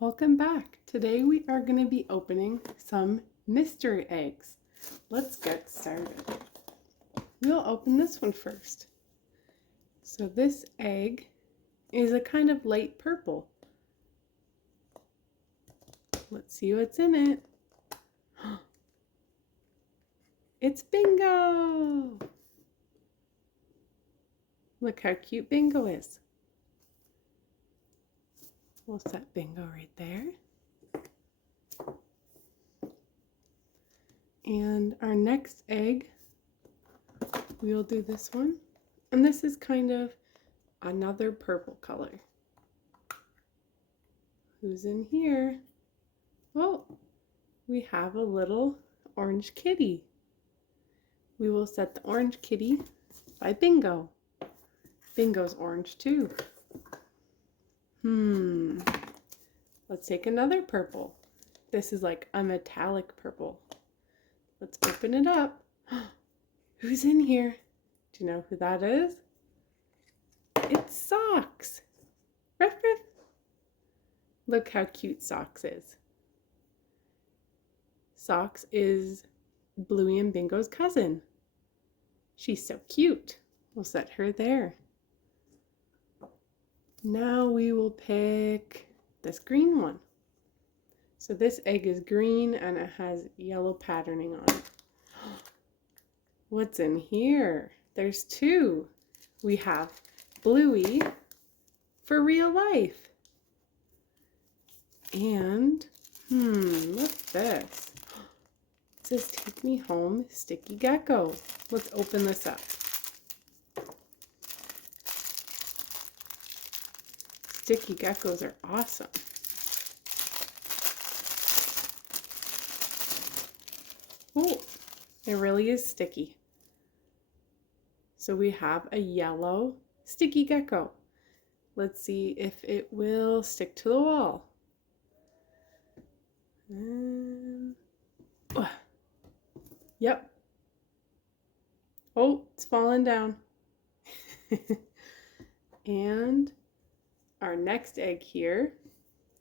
Welcome back. Today we are going to be opening some mystery eggs. Let's get started. We'll open this one first. So this egg is a kind of light purple. Let's see what's in it. It's Bingo! Look how cute Bingo is. We'll set Bingo right there. And our next egg, we'll do this one. And this is kind of another purple color. Who's in here? Oh, we have a little orange kitty. We will set the orange kitty by Bingo. Bingo's orange too. Let's take another purple. This is like a metallic purple. Let's open it up. Who's in here? Do you know who that is? It's Socks. Ruff, ruff. Look how cute Socks is. Socks is Bluey and Bingo's cousin. She's so cute. We'll set her there. Now we will pick this green one. So this egg is green and it has yellow patterning on it. What's in here? There's two. We have Bluey for real life. And, what's this? It says Take Me Home Sticky Gecko. Let's open this up. Sticky geckos are awesome. Oh, it really is sticky. So we have a yellow sticky gecko. Let's see if it will stick to the wall. Yep. Oh, it's falling down. And our next egg here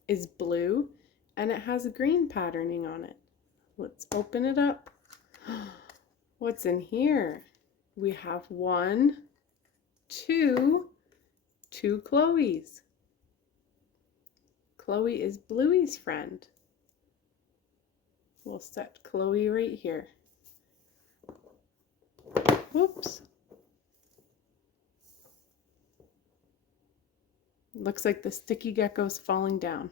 is blue and it has green patterning on it. Let's open it up. What's in here? We have two Chloes. Chloe is Bluey's friend. We'll set Chloe right here. Whoops. Looks like the sticky gecko's falling down.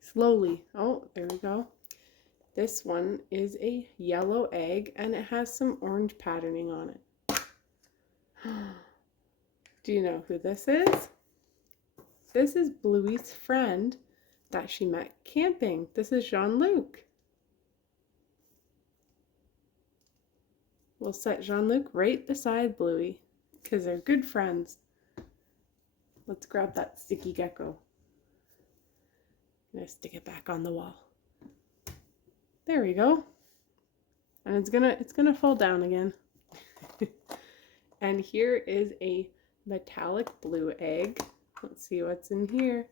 Slowly. Oh, there we go. This one is a yellow egg and it has some orange patterning on it. Do you know who this is? This is Bluey's friend that she met camping. This is Jean-Luc. We'll set Jean-Luc right beside Bluey because they're good friends. Let's grab that sticky gecko. I'm gonna stick it back on the wall. There we go. And it's gonna fall down again. And here is a metallic blue egg. Let's see what's in here.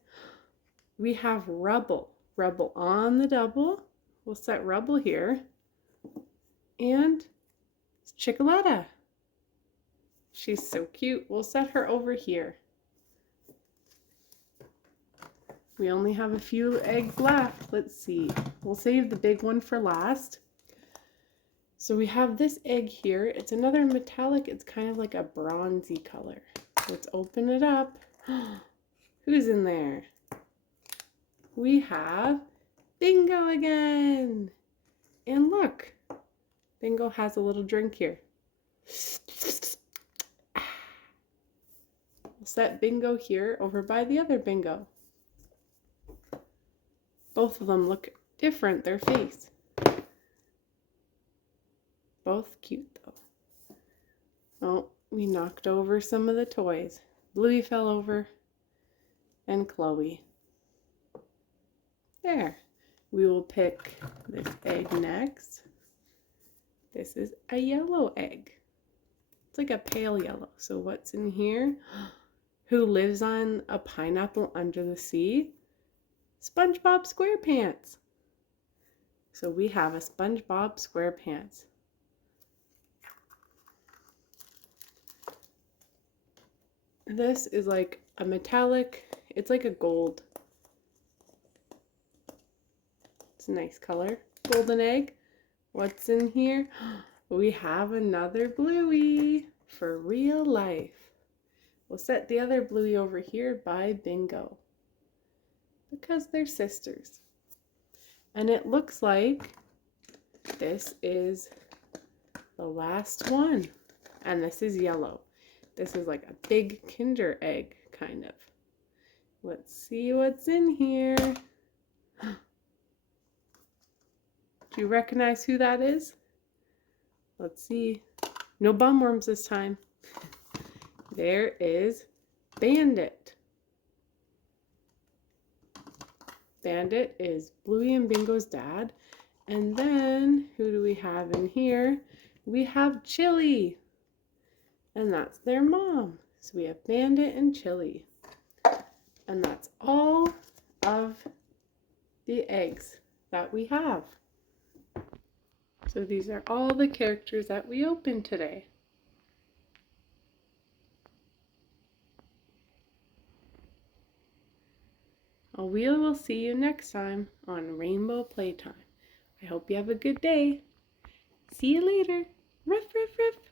We have Rubble. Rubble on the double. We'll set Rubble here. And it's Chickaletta. She's so cute. We'll set her over here. We only have a few eggs left. Let's see. We'll save the big one for last. So we have this egg here. It's another metallic. It's kind of like a bronzy color. Let's open it up. Who's in there? We have Bingo again. And look, Bingo has a little drink here. We'll set Bingo here over by the other Bingo. Both of them look different, their face. Both cute though. Oh, we knocked over some of the toys. Bluey fell over and Chloe. There. We will pick this egg next. This is a yellow egg. It's like a pale yellow. So what's in here? Who lives on a pineapple under the sea? SpongeBob SquarePants. So we have a SpongeBob SquarePants. This is like a metallic, it's like a gold. It's a nice color. Golden egg. What's in here? We have another Bluey for real life. We'll set the other Bluey over here by Bingo because they're sisters. And it looks like this is the last one. And this is yellow. This is like a big Kinder egg, kind of. Let's see what's in here. Do you recognize who that is? Let's see. No bum worms this time. There is Bandit. Bandit is Bluey and Bingo's dad. And then, who do we have in here? We have Chili. And that's their mom. So we have Bandit and Chili. And that's all of the eggs that we have. So these are all the characters that we opened today. We will see you next time on Rainbow Playtime. I hope you have a good day. See you later. Ruff, ruff, ruff.